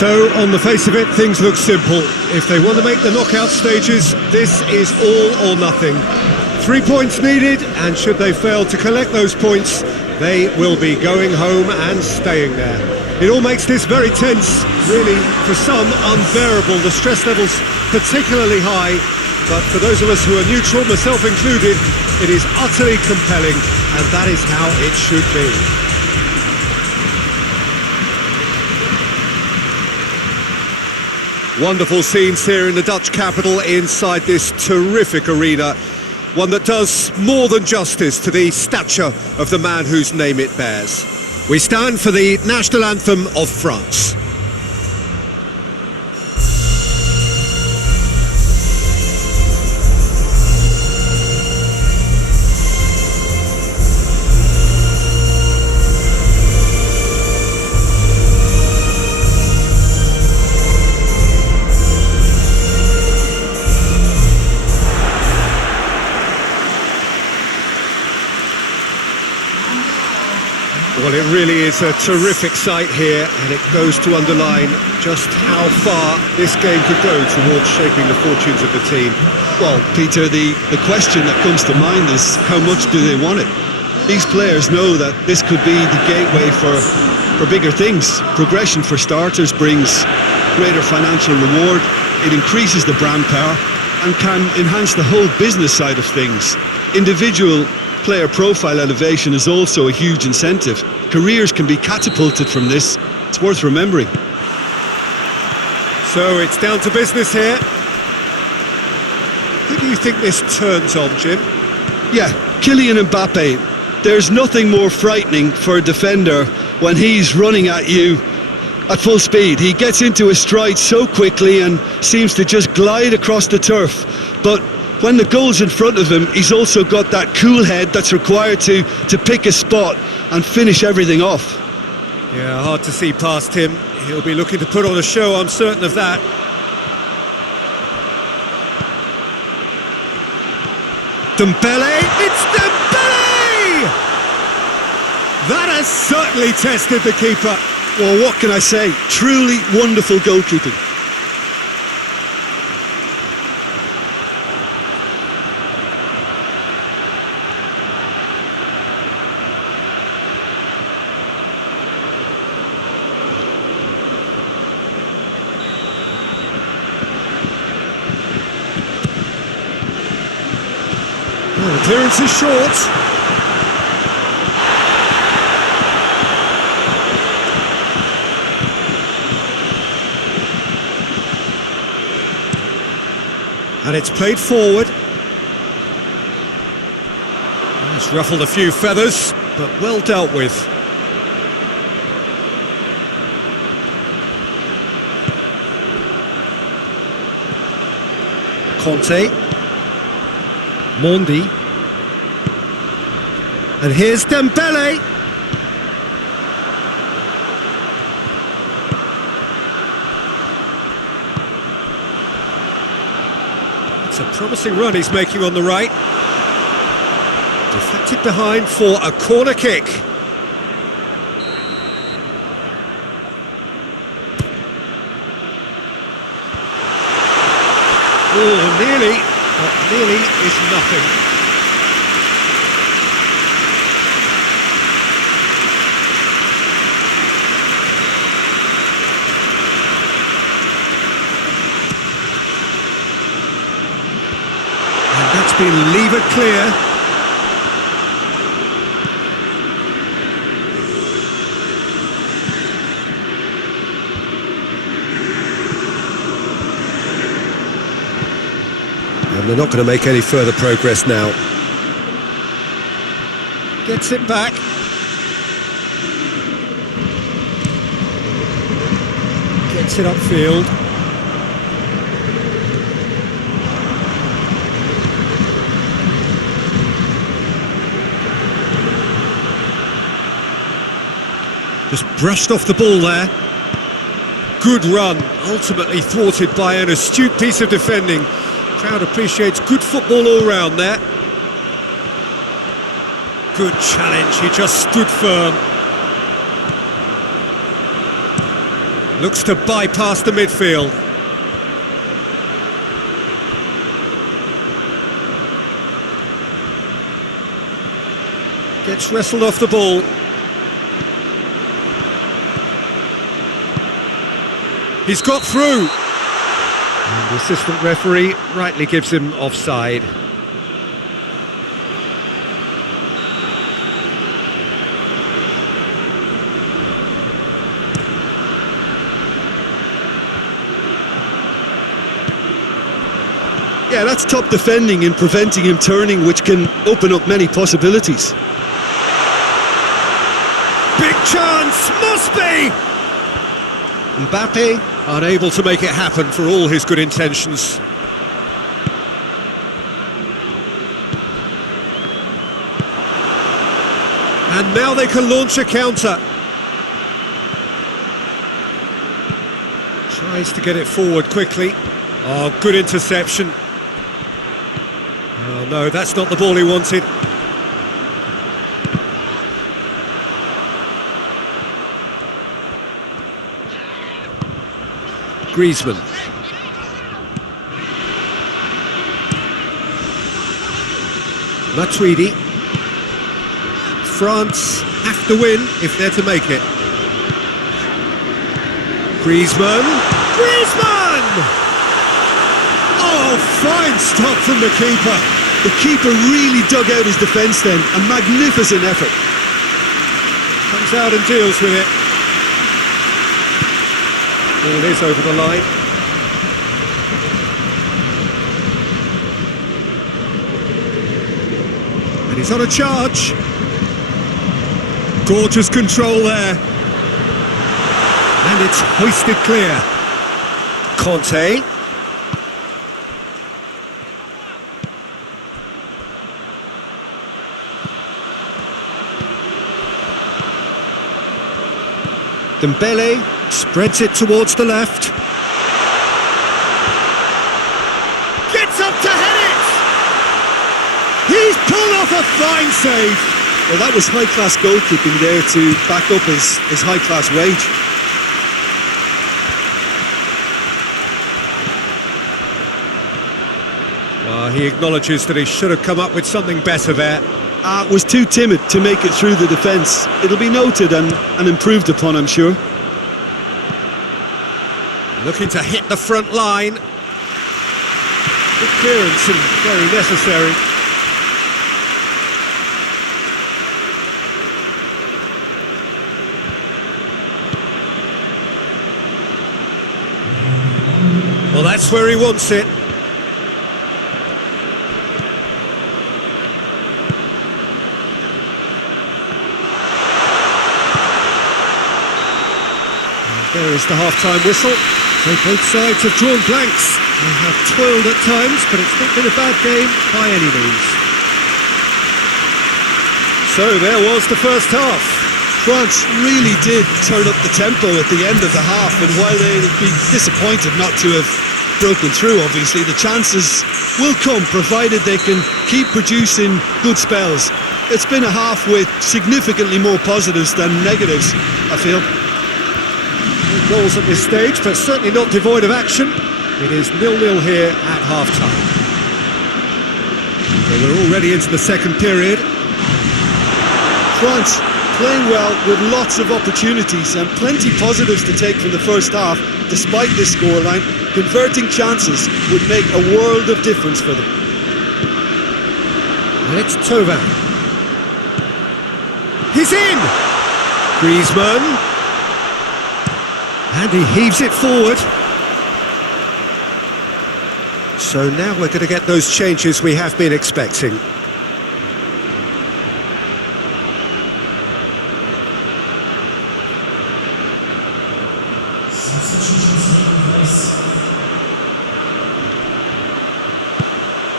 So, on the face of it, things look simple. If they want to make the knockout stages, this is all or nothing. 3 points needed, and should they fail to collect those points, they will be going home and staying there. It all makes this very tense, really, for some, unbearable. The stress level's particularly high, but for those of us who are neutral, myself included, it is utterly compelling, and that is how it should be. Wonderful scenes here in the Dutch capital inside this terrific arena. One that does more than justice to the stature of the man whose name it bears. We stand for the national anthem of France. Well, it really is a terrific sight here, and it goes to underline just how far this game could go towards shaping the fortunes of the team. Well, Peter, the question that comes to mind is how much do they want it? These players know that this could be the gateway for bigger things. Progression, for starters, brings greater financial reward, it increases the brand power, and can enhance the whole business side of things. Individual player profile elevation is also a huge incentive. Careers can be catapulted from this. It's worth remembering. So it's down to business here. Who do you think this turns on, Jim? Yeah, Kylian Mbappe. There's nothing more frightening for a defender when he's running at you at full speed. He gets into his stride so quickly and seems to just glide across the turf. But when the goal's in front of him, he's also got that cool head that's required to pick a spot and finish everything off. Yeah, hard to see past him. He'll be looking to put on a show, I'm certain of that. Dembele, it's Dembele! That has certainly tested the keeper. Well, what can I say? Truly wonderful goalkeeping. Oh, the clearance is short. And it's played forward. It's ruffled a few feathers, but well dealt with. Conte. Mondi. And here's Dembele. It's a promising run he's making on the right. Deflected behind for a corner kick. Oh, nearly, but nearly is nothing. And that's been levered clear. And they're not going to make any further progress now. Gets it back. Gets it upfield. Just brushed off the ball there. Good run, ultimately thwarted by an astute piece of defending. Crowd appreciates good football all round there. Good challenge, he just stood firm. Looks to bypass the midfield. Gets wrestled off the ball. He's got through. And the assistant referee rightly gives him offside. Yeah, that's top defending and preventing him turning, which can open up many possibilities. Big chance, must be! Mbappe unable to make it happen for all his good intentions. And now they can launch a counter. Tries to get it forward quickly. Oh, good interception. Oh no, that's not the ball he wanted. Griezmann. Matchday. France have to win if they're to make it. Griezmann. Griezmann! Oh, fine stop from the keeper. The keeper really dug out his defence then. A magnificent effort. Comes out and deals with it. Ball is over the line. And he's on a charge. Gorgeous control there. And it's hoisted clear. Conte. Dembele spreads it towards the left. Gets up to head it! He's pulled off a fine save. Well, that was high-class goalkeeping there to back up his high-class wage. He acknowledges that he should have come up with something better there. Was too timid to make it through the defence. It'll be noted and improved upon, I'm sure. Looking to hit the front line. Good clearance and very necessary. Well, that's where he wants it. There is the half-time whistle. So both sides have drawn blanks. They have toiled at times, but it's not been a bad game by any means. So there was the first half. France really did turn up the tempo at the end of the half, and while they'd be disappointed not to have broken through, obviously, the chances will come, provided they can keep producing good spells. It's been a half with significantly more positives than negatives, I feel. No goals at this stage, but certainly not devoid of action. It is 0-0 here at half-time. So we're already into the second period. France playing well with lots of opportunities and plenty positives to take from the first half. Despite this scoreline, converting chances would make a world of difference for them. And it's Thauvin. He's in! Griezmann. And he heaves it forward. So now we're going to get those changes we have been expecting.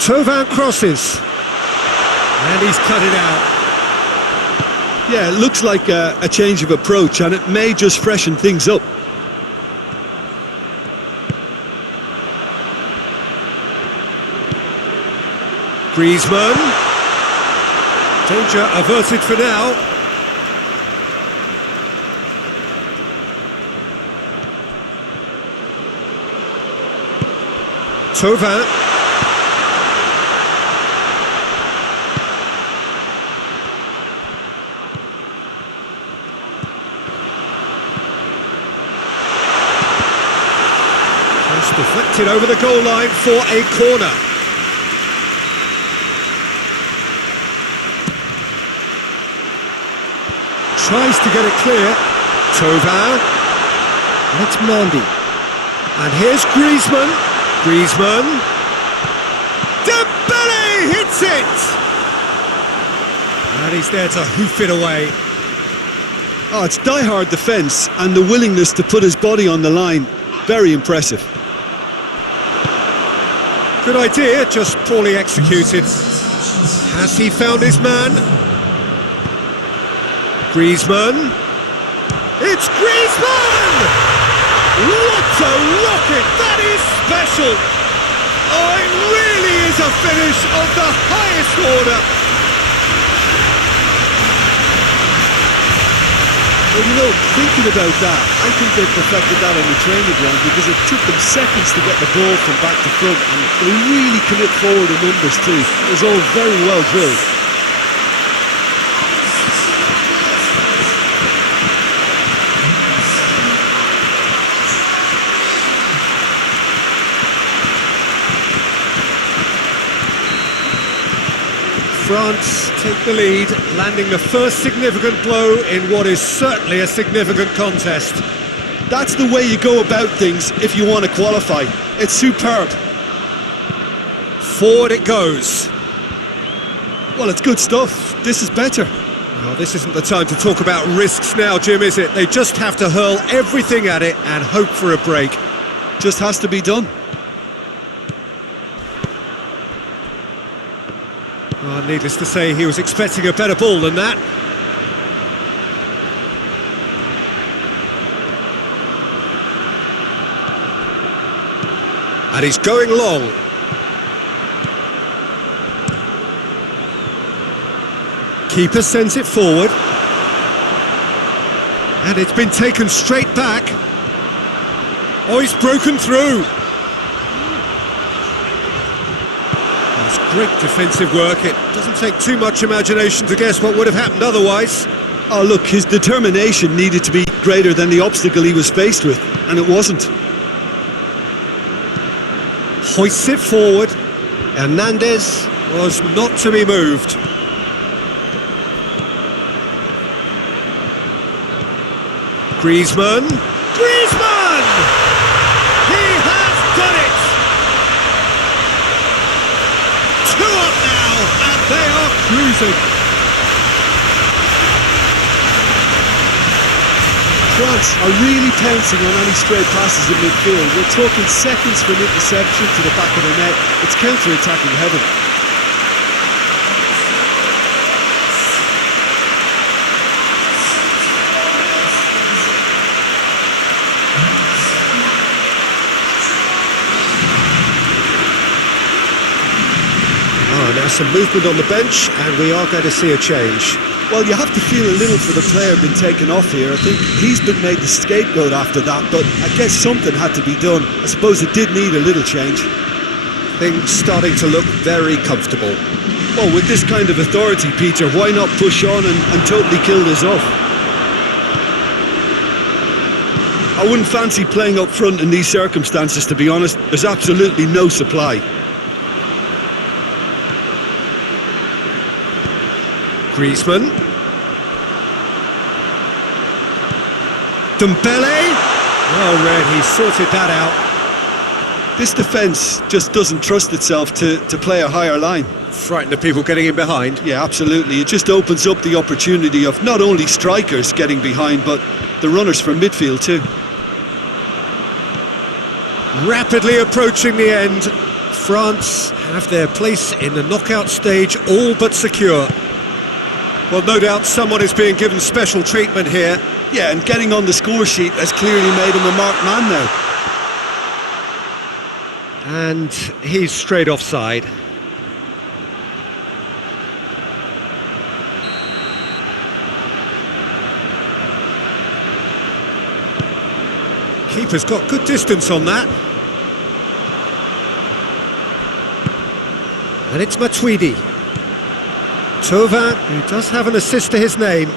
Thauvin crosses. And he's cut it out. Yeah, it looks like a change of approach, and it may just freshen things up. Griezmann. Danger averted for now. Thauvin. Just deflected over the goal line for a corner. Tries to get it clear. Thauvin. And it's Mendy. And here's Griezmann. Griezmann. Dembele hits it! And he's there to hoof it away. Oh, it's die-hard defence and the willingness to put his body on the line. Very impressive. Good idea, just poorly executed. Has he found his man? Griezmann. It's Griezmann! What a rocket! That is special! Oh, it really is a finish of the highest order! Well, you know, thinking about that, I think they perfected that on the training ground because it took them seconds to get the ball from back to front, and they really commit forward in numbers too. It was all very well drilled. France take the lead, landing the first significant blow in what is certainly a significant contest. That's the way you go about things if you want to qualify. It's superb. Forward it goes. Well, it's good stuff. This is better. Well, this isn't the time to talk about risks now, Jim, is it? They just have to hurl everything at it and hope for a break. Just has to be done. Oh, needless to say, he was expecting a better ball than that. And he's going long. Keeper sends it forward. And it's been taken straight back. Oh, he's broken through. Great defensive work. It doesn't take too much imagination to guess what would have happened otherwise. Oh, look, his determination needed to be greater than the obstacle he was faced with, and it wasn't. Hoists it forward. Hernandez was not to be moved. Griezmann. Griezmann! He has done it! Two up now, and they are cruising. France are really pouncing on any stray passes in midfield. We're talking seconds from interception to the back of the net. It's counter-attacking heaven. Now some movement on the bench, and we are going to see a change. Well, you have to feel a little for the player being taken off here. I think he's been made the scapegoat after that, but I guess something had to be done. I suppose it did need a little change. Things starting to look very comfortable. Well, with this kind of authority, Peter, why not push on and totally kill this off? I wouldn't fancy playing up front in these circumstances, to be honest. There's absolutely no supply. Griezmann. Dembele. Well read, he sorted that out. This defence just doesn't trust itself to play a higher line. Frightened of people getting in behind. Yeah, absolutely. It just opens up the opportunity of not only strikers getting behind, but the runners from midfield too. Rapidly approaching the end. France have their place in the knockout stage all but secure. Well, no doubt someone is being given special treatment here. Yeah, and getting on the score sheet has clearly made him a marked man now. And he's straight offside. Keeper's got good distance on that. And it's Matuidi. Thauvin, who does have an assist to his name.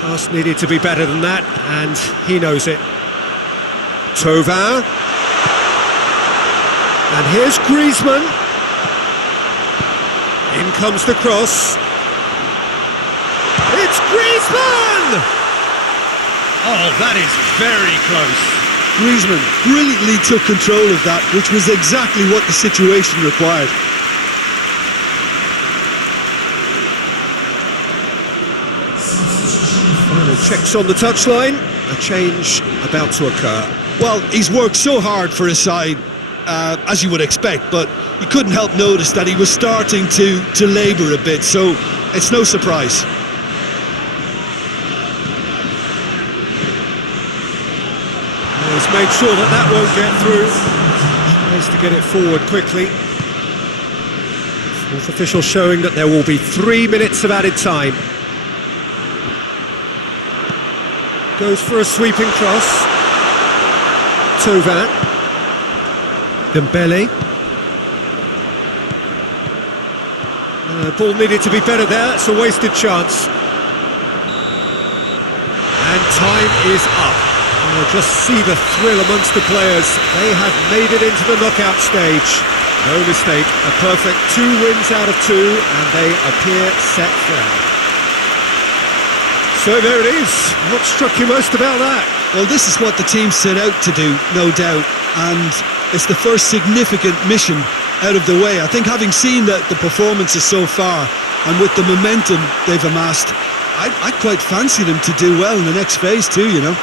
Pass needed to be better than that, and he knows it. Thauvin. And here's Griezmann. In comes the cross. It's Griezmann! Oh, that is very close. Griezmann brilliantly took control of that, which was exactly what the situation required. Final checks on the touchline. A change about to occur. Well, he's worked so hard for his side, as you would expect, but you couldn't help notice that he was starting to labour a bit, so it's no surprise. He's made sure that that won't get through. Tries to get it forward quickly. Fourth official showing that there will be 3 minutes of added time. Goes for a sweeping cross. Thauvin. Dembele. Ball needed to be better there. It's a wasted chance. And time is up. Just see the thrill amongst the players. They have made it into the knockout stage. No mistake, a perfect 2 wins out of 2, and they appear set fair. So there it is. What struck you most about that? Well, this is what the team set out to do, no doubt, and it's the first significant mission out of the way. I think having seen the performances so far, and with the momentum they've amassed, I quite fancy them to do well in the next phase too, you know.